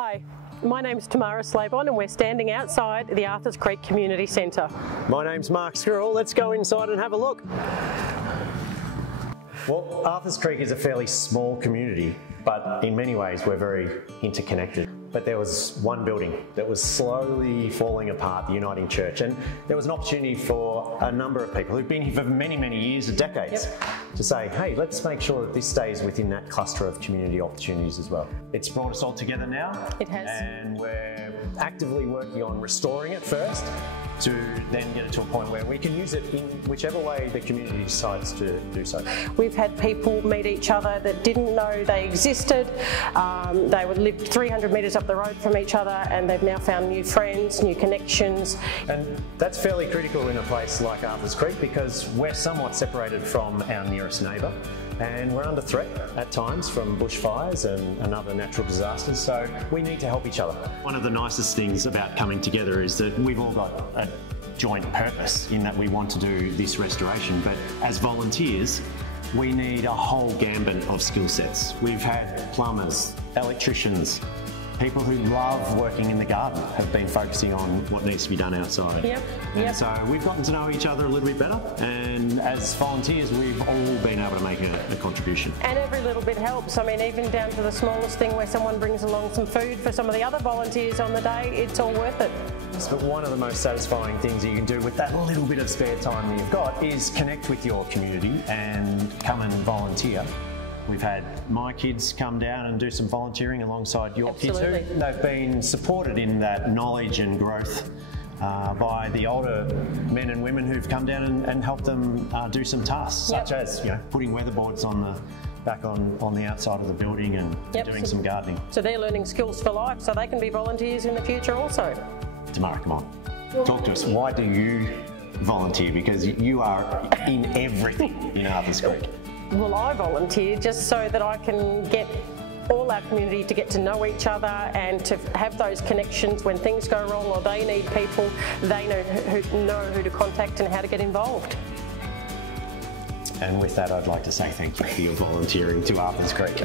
Hi, my name's Tamara and we're standing outside the Arthurs Creek Community Centre. My name's Mark. Let's go inside and have a look. Well, Arthurs Creek is a fairly small community, but in many ways we're very interconnected. But there was one building that was slowly falling apart, the Uniting Church, and there was an opportunity for a number of people who've been here for many, many years, decades, to say, hey, let's make sure that this stays within that cluster of community opportunities as well. It's brought us all together now. It has. And we're actively working on restoring it first, to then get it to a point where we can use it in whichever way the community decides to do so. We've had people meet each other that didn't know they existed. They would live 300 metres up the road from each other, and they've now found new friends, new connections. And that's fairly critical in a place like Arthurs Creek because we're somewhat separated from our nearest neighbour. And we're under threat at times from bushfires and other natural disasters, so we need to help each other. One of the nicest things about coming together is that we've all got a joint purpose in that we want to do this restoration, but as volunteers, we need a whole gambit of skill sets. We've had plumbers, electricians, people who love working in the garden have been focusing on what needs to be done outside. And so we've gotten to know each other a little bit better, and as volunteers we've all been able to make a contribution. And every little bit helps. I mean, even down to the smallest thing where someone brings along some food for some of the other volunteers on the day, it's all worth it. But one of the most satisfying things you can do with that little bit of spare time that you've got is connect with your community and come and volunteer. We've had my kids come down and do some volunteering alongside your kids too. They've been supported in that knowledge and growth by the older men and women who've come down and helped them do some tasks, such as putting weatherboards back on the outside of the building and doing some gardening. So they're learning skills for life, so they can be volunteers in the future also. Tamara, come on, talk to us. Why do you volunteer? Because you are in everything in Arthurs Creek. Well, I volunteer just so that I can get all our community to get to know each other and to have those connections when things go wrong or they need people, they know who to contact and how to get involved. And with that, I'd like to say thank you for your volunteering to Arthurs Creek.